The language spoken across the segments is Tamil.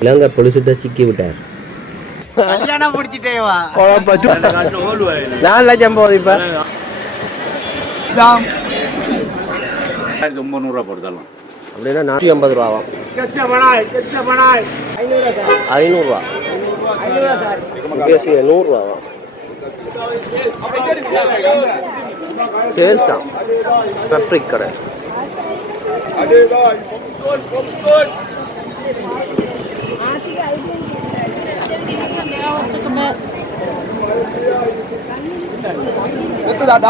இலங்கை பொலிசிட்ட சிக்கி விட்டார். கல்யாணம் முடிச்சிட்டேவா 4 லட்சம் போகுது இப்போ. 1900 போடுதலாம் அப்படின்னா 450 ரூபாவும் 500 100 சேல்ஸா ஃபேப்ரிக் கடை.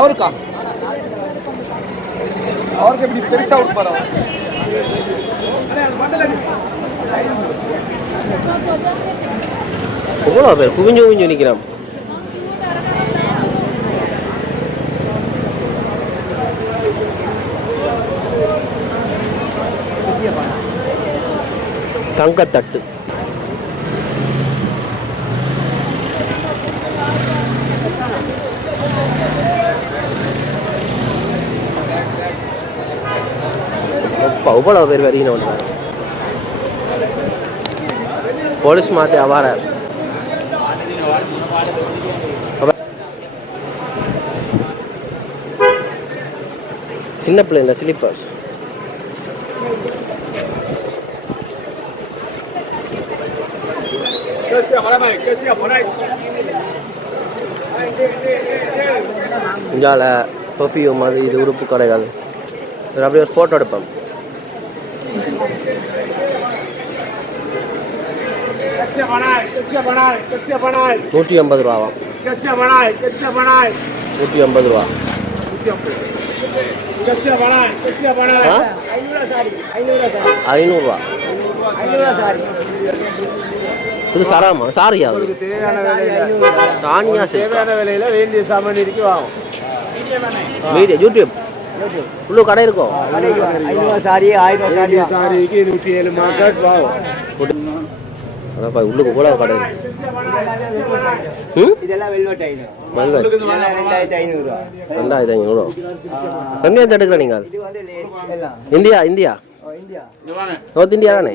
அவருக்கா அவருக்கு எப்படி பெருசா விட்டு எவ்வளோ பேர் குவிஞ்சு குவிஞ்சு நிற்கிறான். தங்கத்தட்டு இவ்வளோ பேர் வரையும் வந்தாங்க. போலீஸ் மாற்றி அவார சின்ன பிள்ளைங்க ஸ்லீப்பர்ஸ். இஞ்சால பர்ஃப்யூம் அது இது உடுப்பு கடைகள். அப்படியே ஒரு ஃபோட்டோ எடுப்போம். ₹150 ரூபாவா? 150 ரூபா. ₹500. இது சராமா சாரியா? சானியா தேவையான விலையில வேண்டிய சாமான் இருக்கு வாங்கும். வீடியோ யூடியூப் உள்ள கடை இருக்கும். 500 சாரி 1000 சாரி சாரிக்கு 107 மார்க்கெட் வாங்கும். உள்ளுக்கு கூட கடை. இதெல்லாம் வெல்வெட் ஐட்டம். வெல்வெட் 2500. 2500. எங்க எடுக்கிற நீங்கள்? இது வந்து லேஸ் எல்லாம் India India India north India தானே?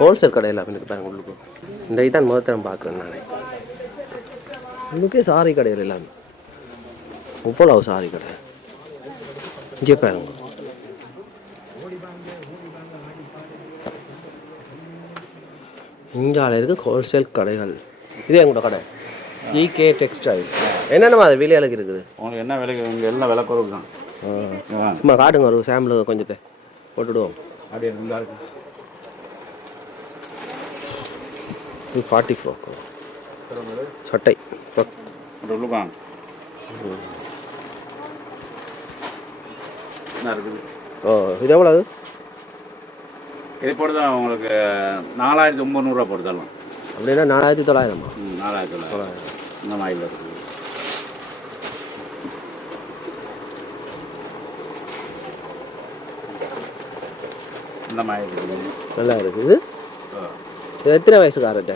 ஹோல்சேல் கடையில் வந்துட்டு பாருங்க. உள்ளுக்கு இந்த இதான் முதல் பார்க்குறேன் நானே. உள்ளுக்கே சாரி கடையில் எல்லாமே இவ்வளவு சாரி கடை. இங்கே பாருங்க. இந்தியாவில் இருக்க ஹோல்சேல் கடைகள். இதே எங்களோட கடை ஜிகே டெக்ஸ்டைல். என்னென்ன அது விலைகளுக்கு இருக்குது? உங்களுக்கு என்ன விலைக்கு? இங்கே எல்லாம் விலை குறைவு தான். சும்மா காட்டுங்க ஒரு சாம்பிள் கொஞ்சத்தை போட்டுவிடுவோம். அப்படியே நல்லா இருக்கு. 44 சட்டை உள்ளுக்கான் என்ன இருக்குது? இது எவ்வளவு? இது போடுதான் உங்களுக்கு 4900 போடுதலாம். அப்படின்னா 4900. 4900 இந்த மாதிரி இருக்குது. இந்த மாதிரி இருக்குது. நல்லா இருக்குது. இது எத்தனை வயசுக்காரர்கிட்ட?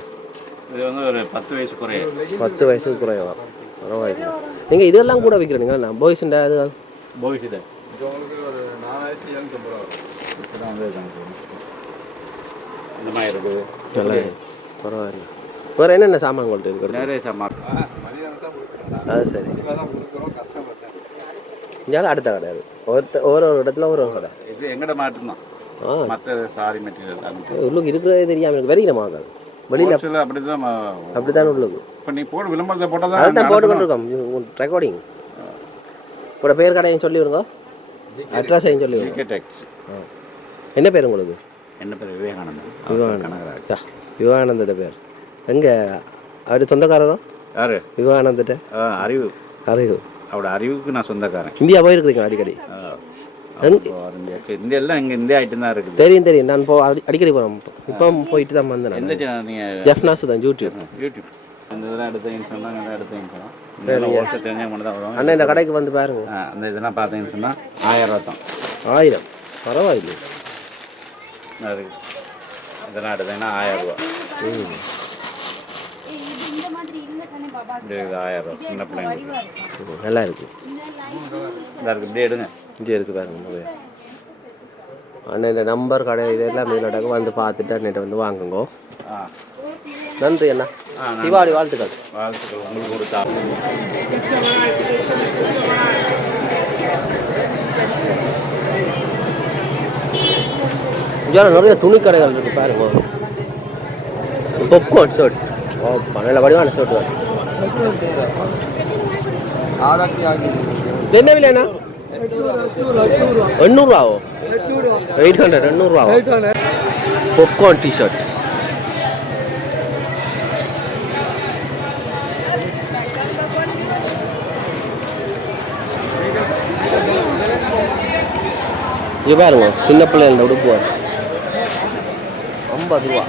இது வந்து ஒரு 10 வயசு குறைய. 10 வயசுக்கு குறையவா? பரவாயில்ல. நீங்கள் இதெல்லாம் கூட விற்கிறீங்களா? நான் பாய்ஸுண்டா அது பாய்ஸ் இது ஒரு 4750 இந்த மாதிரி இருக்குது. நல்லா பரவாயில்ல. வேறு என்னென்ன சாமான் உங்கள்கிட்ட இருக்குது? நிறைய சாமான். அது சரி. இங்கே அடுத்த கிடையாது. ஒரு இடத்துல ஒரு கடை. இது எங்கட மாட்டும்தான். மற்ற சாரி மெட்டீரியல் உள்ளுக்கு இருக்கிறதே தெரியாமல் எனக்கு வெளியில் மாக்காது. வெளியில் அப்படித்தான் உள்ளுக்கு. இப்போ நீ போட்டு விளம்பரத்தை போட்டால் தான் போட்டுக்கிட்டு இருக்கோம். ரெக்கார்டிங் உங்களோட பேர் கடையும் சொல்லி விடுங்க. அட்ரஸையும் சொல்லி விடுங்க. டெக்ஸ். என்ன பேர் உங்களுக்கு? என்ன பேர்? விவேகானந்தம். விவேகானந்தட்ட பேர் எங்கே? அவர் சொந்தக்காரரோ? யார்? விவேகானந்தட்ட அறிவு. அறிவு அவரோட அறிவுக்கு நான் சொந்தக்காரன். இந்தியா போயிருக்கிறீங்க அடிக்கடி? இந்தியெல்லாம் இங்கே இந்தியா ஐட்டம் தான் இருக்குது. தெரியும் தெரியும். நான் அடிக்கடி போகிறேன். இப்போ போயிட்டு தான் வந்தேன். எந்த நீங்கள்? ஜெஃப்னாஸ் தான். யூடியூப். இந்த இதெல்லாம் எடுத்தீங்கன்னு சொன்னால் நல்லா எடுத்தீங்கன்னு சொன்னால் ஹோல்சேல் தெரிஞ்சவங்க மட்டும் தான் வருவாங்க. அண்ணா இந்த கடைக்கு வந்து பாருங்க. அந்த இதெல்லாம் பார்த்தீங்கன்னு சொன்னால் 1000 ரூபா தான். 1000 பரவாயில்லை. இதெல்லாம் எடுத்தீங்கன்னா 1000 ரூபா. இது 1000 ரூபா. சின்ன பிள்ளைங்க நல்லா இருக்கு. நல்லா இருக்கு. இப்படியே எடுங்க. இங்கே இருக்குது பாருங்க. அண்ணன் நம்பர் கடை இதெல்லாம் மீனோடக்கு வந்து பார்த்துட்டு அண்ணன் வந்து வாங்குங்கோ. நன்றி அண்ணா. தீபாவளி வாழ்த்துக்கள். வாழ்த்துக்கள் உங்களுக்கு கொடுத்தா. இங்கே நிறைய துணி கடைகள் இருக்குது பாருங்க. Popcorn shirt. ஓ நல்ல வடிவான ஷர்ட் தான். என்ன விலைண்ணா? 800 800 பொப்கார்ன் டிஷர்ட். இது பாருங்க சின்ன பிள்ளைகள உடுப்பு 50 ரூபா.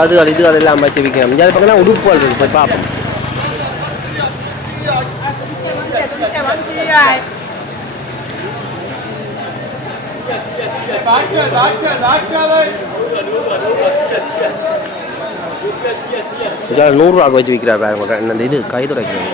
அதுகள் இதுகள் எல்லாம் வச்சு விற்கிறோம். இங்கே பார்த்தீங்கன்னா உடுப்புகள் இருக்கு, போய் பார்ப்போம். இதில் 100 ரூபாய்க்கு வச்சு விற்கிறார். என்ன இது கை துடைக்கிறது.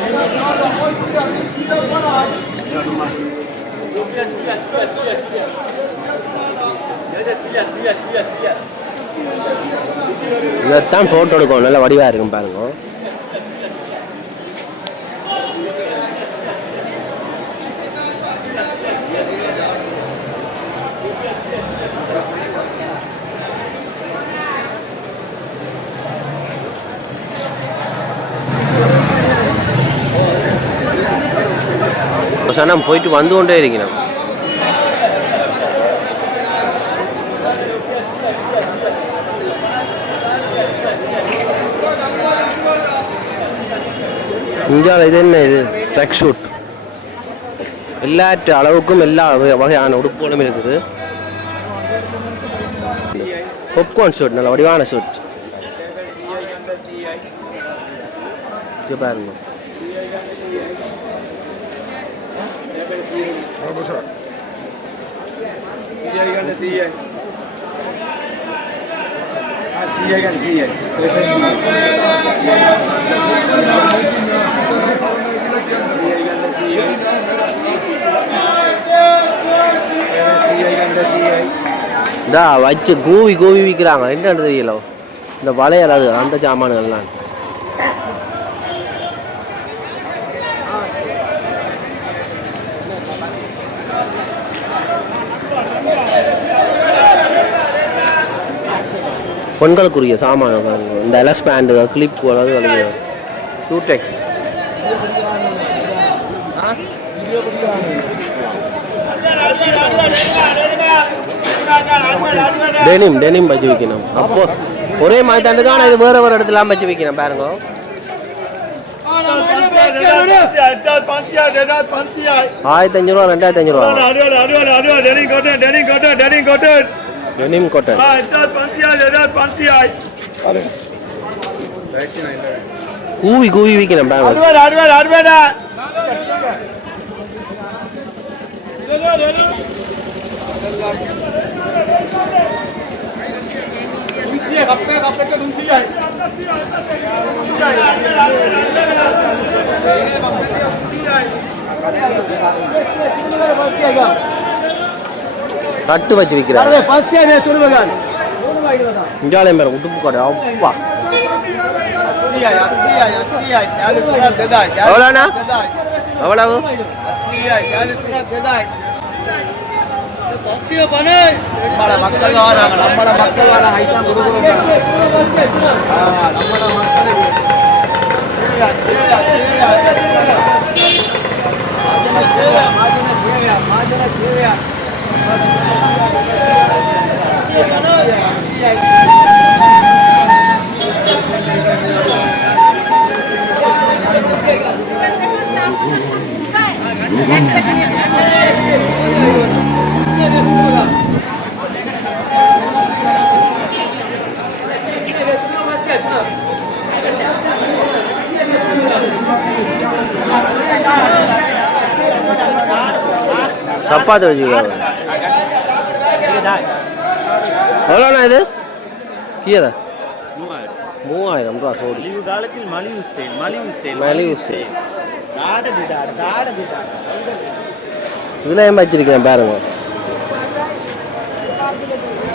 இதைத்தான் ஃபோட்டோ எடுக்கும், நல்ல வடிவாக இருக்கும் பாருங்க. நான் போயிட்டு வந்து கொண்டே இருக்கிறேன். இந்தியாவில் இது என்ன இது ட்ரக் ஷூட். எல்லா அளவுக்கும் எல்லா வகையான உடுப்புகளும் இருக்குது. பாப்கார்ன் ஷூட் நல்ல வடிவான ஷூட். இது பாருங்க. வச்சு கூவி கூவி விற்கிறாங்க. என்னன்னு தெரியல. இந்த வளையல் அது அந்த சாமான்கள்லாம் பெண்களுக்குரிய சாமான்கள். இந்த எலஸ் பேண்டு கிளிப் அதாவது டூடெக்ஸ் டெனிம் டெனிம் வச்சு வைக்கணும். அப்போ ஒரே மாதிரி தண்டுக்கான இது வேற வேற இடத்துல வச்சு வைக்கணும் பாருங்க. 1500 ரூபா 2500 ரூபா டெனிம் காட்டன். கூவி கூவி வைக்கணும் பாருங்க. கட்டு வச்சு விற்கிறாங்க. இந்தியாவிலே மேல உடுப்பு கடை. அப்பா எவ்வளோண்ணா? எவ்வளவு? மக்கள் வராங்க. நம்மள மக்கள் வராங்க. ஐட்டம் கொடுக்குறோம். நம்மள மக்களுக்கு சப்பாத்தி வச்சுக்கிறோம். எவ்வளோண்ணா இது கீரை? 3000 ரூபா சோடி. காலத்தில் மலிவு சேல். இதில் ஏன் வச்சிருக்கேன் பாருங்க.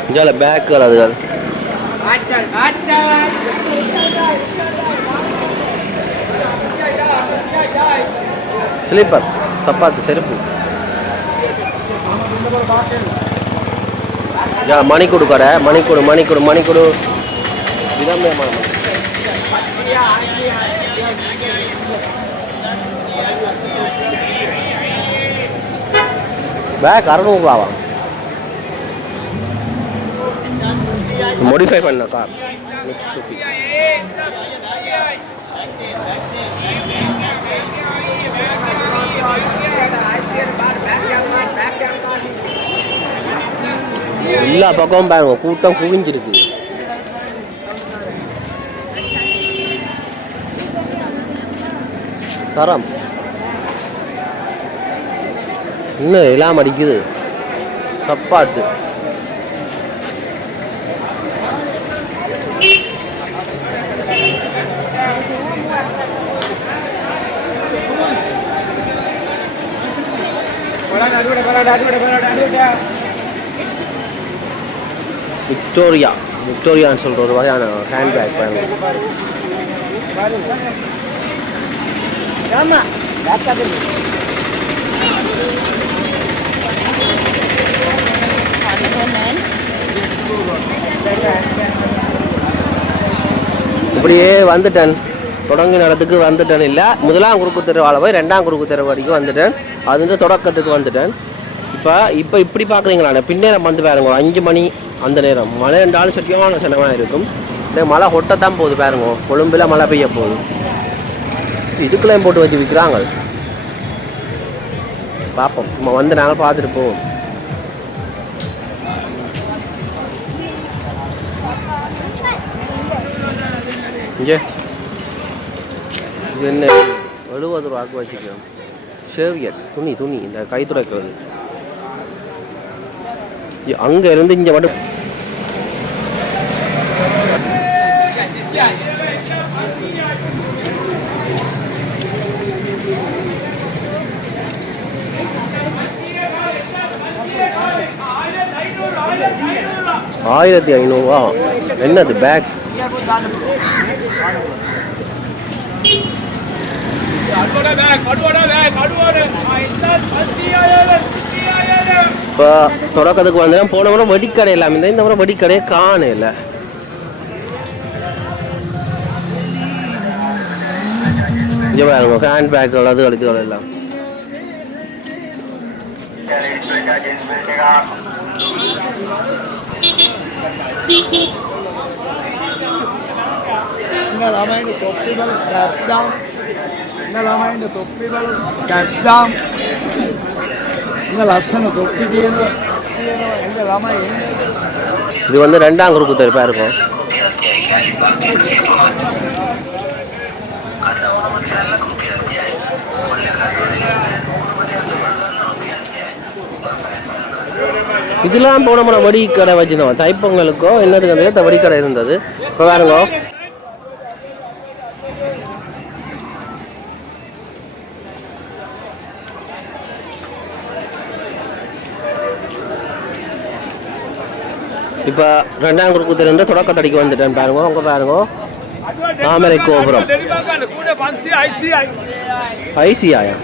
இங்கே பேக்குகள் அதுகள். ஸ்லீப்பர் சப்பாத்தி செருப்பு. மணிக்கூடு கடை. மணிக்கூடு விதம்பயமான பேக் 600 ரூபாவா? மோடிஃபை பண்ண கார். எல்லா பக்கமும் பாருங்க, கூட்டம் குவிஞ்சிருக்கு. சரம் இன்னும் எல்லாம் அடிக்குது. சப்பாத்து விக்டோரியான்னு சொல்கிற ஒரு வகையான ஹேண்ட்பேக் பாருங்க. இப்படியே வந்துட்டேன், தொடங்கின இடத்துக்கு வந்துட்டேன். இல்லை, முதலாம் குறுக்கு தெருவால் போய் 2ஆம் குறுக்கு தெரு வரைக்கும் வந்துட்டேன். அது வந்து தொடக்கத்துக்கு வந்துட்டேன். இப்போ இப்படி பார்க்குறீங்களா, பின்னேரம் வந்து பாருங்க, 5 மணி அந்த நேரம் மழை என்றாலும் சரியான சினமாக இருக்கும். மழை ஹொட்டத்தான் போகுது பாருங்க, கொழும்பில் மழை பெய்ய போகுது. இதுக்குள்ளேயும் போட்டு வச்சு விற்கிறாங்க. பார்ப்போம், நம்ம வந்து நாங்கள் பார்த்துட்டு போவோம். இங்கே இது என்ன 70 ரூபாய்க்கு வச்சுக்கிறோம். ஷேவியர் துணி இந்த கை துடைக்கிறது. அங்கே இருந்து இங்கே மட்டும் $1500. என்னது பேக்? இப்போ தொடக்கத்துக்கு வந்தேன். போன முறை வெடிக்கடை இல்லாமல் இந்த முறை வெடிக்கடையே காணல. ஹேண்ட் பேக்குகள் அது அழுக்குகள் எல்லாம். இது வந்து 2ஆம் குறுக்கு தெரு இருக்கும். இதெல்லாம் போன முறை வடிக்கடை வச்சுருந்தோம். தைப்பொங்கலுக்கோ என்னதுக்கு வடிக்கடை இருந்தது. இப்போ பாருங்க, இப்போ 2ஆம் குறுக்கு தெரு தொடக்கத்தடிக்கு வந்துட்டேன் பாருங்க. உங்க பாருங்க, தாமரை கோபுரம். ஐசிஐயா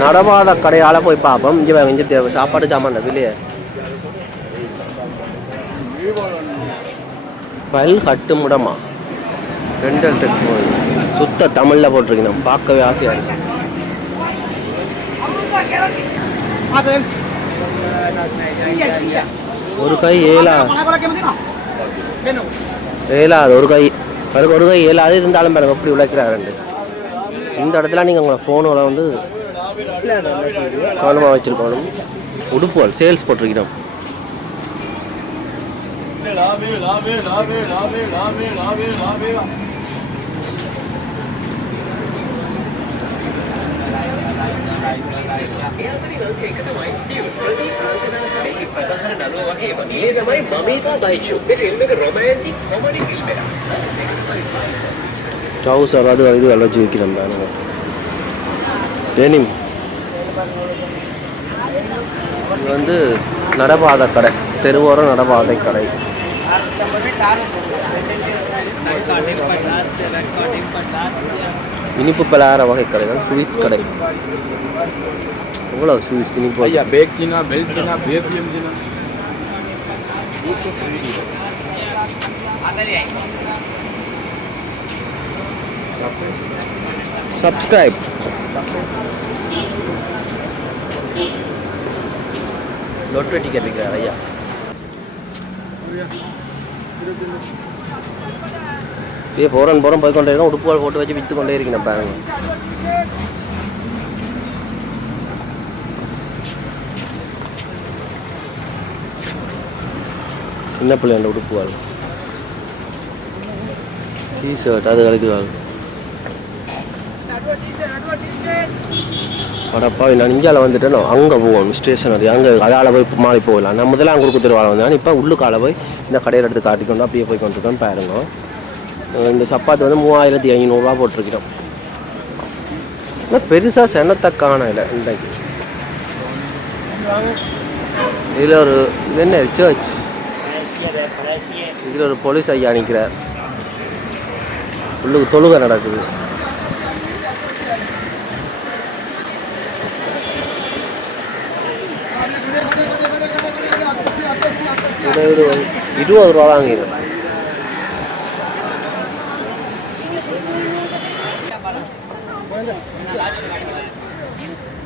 நடமாட கடையால் போய் பார்ப்போம். இங்கே சாப்பாடு சாமான் விலையே பல் கட்டுமுடமா ரெண்டல் டெக்னாலஜி சுத்த தமிழில் போட்டிருக்கணும். பார்க்கவே ஆசையாக இருக்கு. ஒரு கை ஏழாது, ஒரு கை ஏழாது இருந்தாலும் பாருங்க எப்படி உழைக்கிறாரு. இந்த இடத்துல நீங்கள் உங்களை ஃபோனோட வந்து கவனமாக வச்சுருக்கணும். உடுப்புகள் சேல்ஸ் போட்டிருக்கிறோம். ட்ரௌசர் அது இது வச்சு விற்கிறோம். டெனிம் இது வந்து நடபாதை கடை, தெருவோரம் நடபாதை கடை. இனிப்பு பலகார வகை கடைகள், ஸ்வீட்ஸ் கடை. எவ்வளோ ஸ்வீட்ஸ் இனிப்பு? ஐயா பேக்கினா பெல்கினா பேபியம்னா சப்ஸ்கிரைப். லொட்டரி டிக்கெட் விற்கிறார் ஐயா. இதே போகிறோம் போய் கொண்டே இருக்கோம். உடுப்புகள் போட்டு வச்சு விற்று கொண்டே இருக்கணும் பாருங்க. சின்ன பிள்ளைங்க உடுப்புகள், டிஷர்ட் அது கழிக்குவாங்க. அடப்பா நான் இந்தியாவில் வந்துட்டேனோ அங்கே போவோம் ஸ்டேஷனரி, அங்கே அதால் போய் மாறி போகலாம். நான் முதல்ல குறுக்கு தெருவாள் வந்தேன். இப்போ உள்ளுக்கால போய் இந்த கடையில் எடுத்து காட்டிக்கொண்டு அப்படியே போய் கொண்டுருக்கோன்னு பாருங்க. இந்த சப்பாத்து வந்து 3500 போட்டிருக்கிறோம். ஆனால் பெருசாக செனத்தக்கான இல்லை இன்றைக்கு. இதில் ஒரு இது என்ன சர்ச், இதில் ஒரு போலீஸ் ஐயா நிற்கிறார். உள்ளுக்கு தொழுகை நடக்குது. ₹20 வாங்கிடும்.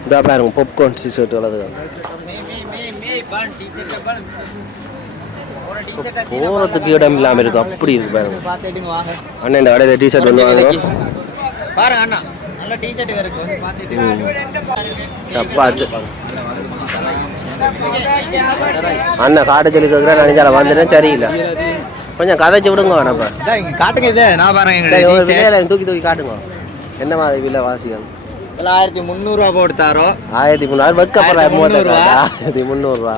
இந்த பாருங்க பாப்கார்ன் டிஷர்ட் வளர்ந்து போகிறதுக்கு இடம் இல்லாமல் இருக்கு. அப்படி இருக்கு பாருங்க. அண்ணா இந்த கடையில் டிஷர்ட் வந்து வாங்க பாருங்க அண்ணா, நல்ல டிஷர்ட் இருக்கு. சப்பாத்து அண்ணா காட்ட சொல்லி கேட்குறேன். நினைச்சால வந்துட்டேன் சரியில்லை. கொஞ்சம் கதைச்சு விடுங்க. வேணப்ப காட்டுங்க இது. நான் பாருங்க தூக்கி காட்டுங்க. என்ன மாதிரி விலை வாசிகள்? 1300 போட்டுத்தாரோ. 1300 வைக்கப்படுற 1300.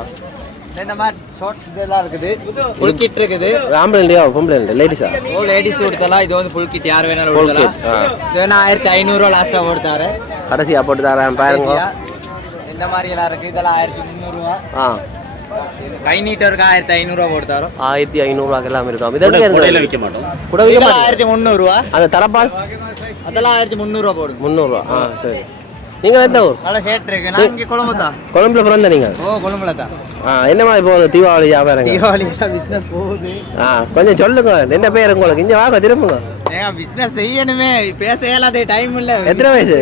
இந்த மாதிரி ஷார்ட் இதெல்லாம் இருக்குது, ஃபுல் கிட் இருக்குது. ஆம்பளை இல்லையா பொம்பளை இல்லை லேடிஸா? ஓ லேடிஸ் கொடுத்தலாம். இது வந்து ஃபுல் கிட் யார் வேணாலும் கொடுக்கலாம். இது வேணா 1500 லாஸ்ட்டாக போட்டுத்தாரு. கடைசியாக போட்டு தரேன் பாருங்க. இந்த மாதிரி எல்லாம் இருக்குது. இதெல்லாம் 1300. ஆ கை நீட்டருக்கு 1500 போட்டுத்தாரோ. 1500 எல்லாம் இருக்கும். இதெல்லாம் விற்க மாட்டோம். கூட விற்க 1300. அந்த தரப்பால் அதெல்லாம் 1300 போடுது. 300. ஆ சரி. நீங்கள் எந்த ஊர்? நல்ல ஷேட் இருக்கு. நான் இங்கே கொழும்பு தான். கொழும்புல பிறந்த நீங்கள்? ஓ கொழும்புல தான். என்ன மாதிரி போகுது தீபாவளி வியாபாரம்? தீபாவளி பிஸ்னஸ் போகுது. கொஞ்சம் சொல்லுங்க. என்ன பேர் உங்களுக்கு? இங்கே வாங்க திரும்புங்க. ஏங்க பிஸ்னஸ் செய்யணுமே, பேச இயலாத டைம் இல்லை. எத்தனை வயசு?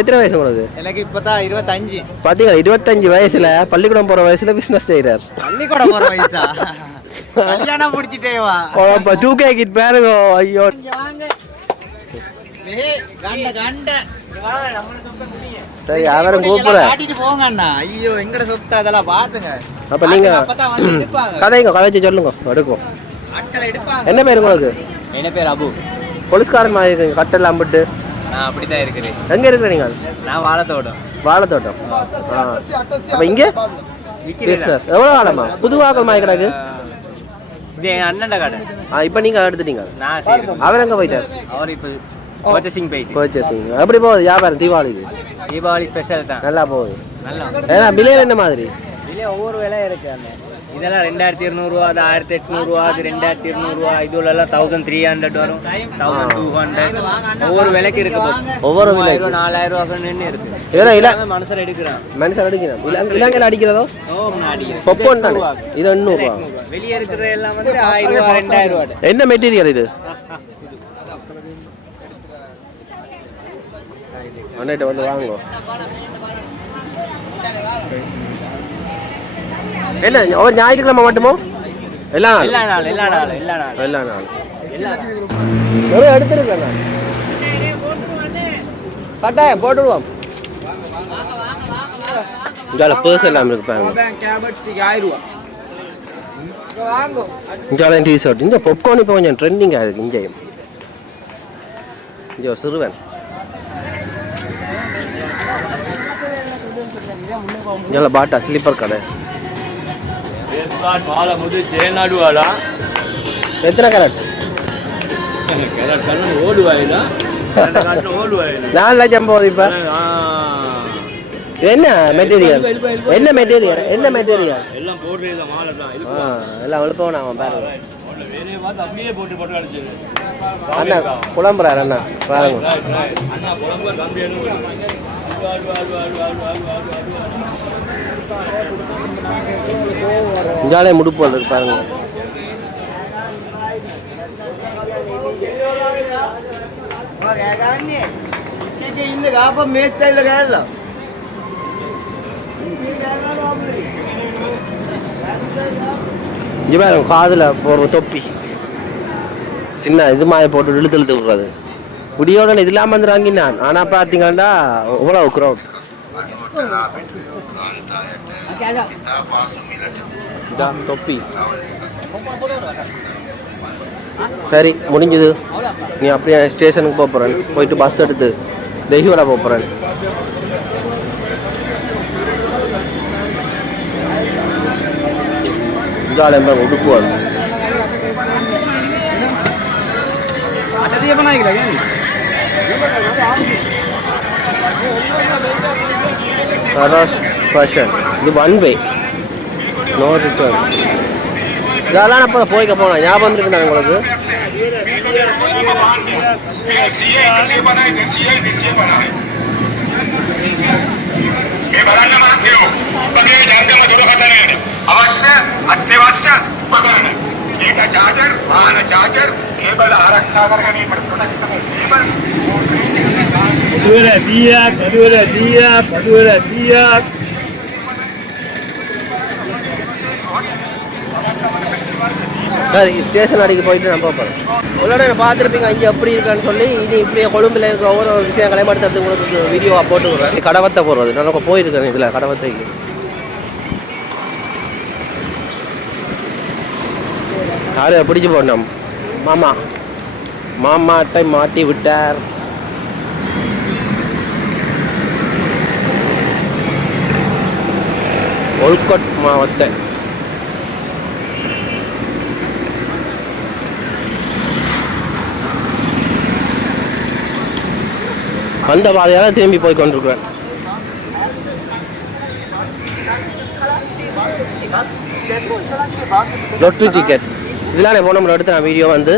எத்தனை வயசு உங்களுக்கு? எனக்கு இப்போ தான் 25. பார்த்தீங்களா 25 வயசுல பள்ளிக்கூடம் போகிற வயசுல பிஸ்னஸ் செய்கிறார். பள்ளிக்கூடம் போகிற வயசா? கல்யாணம் முடிச்சிட்டே வா. 2K கிட் பாருங்க. ஐயோ சரி யாரும் கூப்பிடுறேன். காட்டிட்டு போங்க அண்ணா. ஐயோ எங்கட சொத்து அதெல்லாம் பாத்துங்க. அப்ப நீங்க கதைங்க கதைச்சு சொல்லுங்க எடுக்கும். ஆட்களை எடுப்பாங்க. என்ன பேர் உங்களுக்கு? என்ன பேர் அபு. போலீஸ்காரன் மாதிரி இருக்கீங்க. கட்டெல்லாம் அம்பிட்டு. நான் அப்படிதான் இருக்கிறேன். எங்க இருக்கிற நீங்க? நான் வாழைத்தோட்டம். வாழைத்தோட்டம். அப்ப இங்க பிசினஸ் எவ்வளவு காலமா? புது வாகனம் ஆகி கிடக்கு. இது என் அண்ணன் கடை. இப்ப நீங்க எடுத்துட்டீங்க. நான் அவர் எங்க போயிட்டார்? அவர் இப்ப பர்ச்சேசிங் போயிட்டு. பர்ச்சேசிங் எப்படி போகுது வியாபாரம்? தீபாவளி ஸ்பெஷல் தான். நல்லா போகுது. நல்லா. ஏன்னா விலை என்ன மாதிரி? விலை ஒவ்வொரு விலை இருக்கு அண்ணா. இதெல்லாம் 2200, அது 1800, அது 2200, இதுலலாம் 1300 வரும், 1200. ஒவ்வொரு விலைக்கு இருக்கு. ஒவ்வொரு விலை 4000 நின்று இருக்கு. இதெல்லாம் மனுஷன் எடுக்கிறான். மனுஷன் அடிக்கிறான். இலங்கையில் அடிக்கிறதோ அடிக்கிறேன். பொப்போன் தானே. இது 800. வெளியே இருக்கிற எல்லாம் வந்து 1000, 2000. என்ன மெட்டீரியல் இது? அண்ணாட்ட வந்து வாங்க. என்ன ஒரு ஞாயிற்றுக்கிழமை மட்டுமோ? எல்லா நாள் எடுத்துருக்கேன். கட்டாயம் போட்டுடுவோம். இங்கே பேர்ஸ் எல்லாம் இருக்கு பாருங்க. இங்கே டிஷர்ட் இந்த பொப்கார்ன் இப்போ கொஞ்சம் ட்ரெண்டிங்காக இருக்குது இங்கேயும். இங்கே ஒரு சிறுவன் இங்கே பாட்டா ஸ்லீப்பர் கடை. எத்தனை கேரட்? 4 லட்சம் போகுது இப்போ. என்ன மெட்டீரியல்? என்ன மெட்டீரியல்? என்ன மெட்டீரியல்? எல்லாம் போடுறது மாலை தான். எல்லாம் எழுப்பவும் நான் பாருங்க. அண்ணா குழம்புறாரு அண்ணா பாருங்க. இங்காலே முடுப்பு இருக்கு பாருங்க. இங்கே பாருங்க காதில் போடுற தொப்பி சின்ன இது மாதிரி போட்டு இழுத்து இழுத்து விடுறது. குடியோட இது இல்லாமல் வந்துடுறாங்க நான். ஆனால் பார்த்தீங்கன்னா எவ்வளோ க்ரௌட். தொப்பி சரி முடிஞ்சது. நீ அப்படியே ஸ்டேஷனுக்கு போக போகிறேன். போயிட்டு பஸ் எடுத்து தெஹிவடா போக போகிறேன். இதால உடுக்குவார் ஃபேஷன். இது ஒன் வே நோ ரிட்டர்ன். இதெல்லாம் அப்போ போய்க்க போனேன். ஞாபகம் இருக்குண்ணா உங்களுக்கு? අවශ්‍ය අත්‍යවශ්‍ය උපකරණ ඒක චාර්ජර් වාහන චාර්ජර් කේබල් ආරක්ෂා කර ගැනීමට ප්‍රොටෙක්ට් කරන කේබල් சரி ஸ்டேஷன் அடிக்க போயிட்டு நம்ம போகிறோம். உங்களோட பார்த்துருப்பீங்க இங்கே எப்படி இருக்கான்னு சொல்லி. இது இப்படியே கொழும்பில் இருக்கிற ஒவ்வொரு விஷயங்களையும் எடுத்து உங்களுக்கு வீடியோவாக போட்டு விடுறேன். கடவத்தை போடுறது நான் போயிருக்கேன். இதில் கடவத்தைக்கு யாரு பிடிச்சி போடணும். மாமாட்டை மாட்டி விட்டார். ஒல்கட் மாவட்ட அந்த பாதையால திரும்பி போய் கொண்டிருக்கிறேன். லொட்டரி டிக்கெட் இதெல்லாம் போன எடுத்து நான் வீடியோ வந்து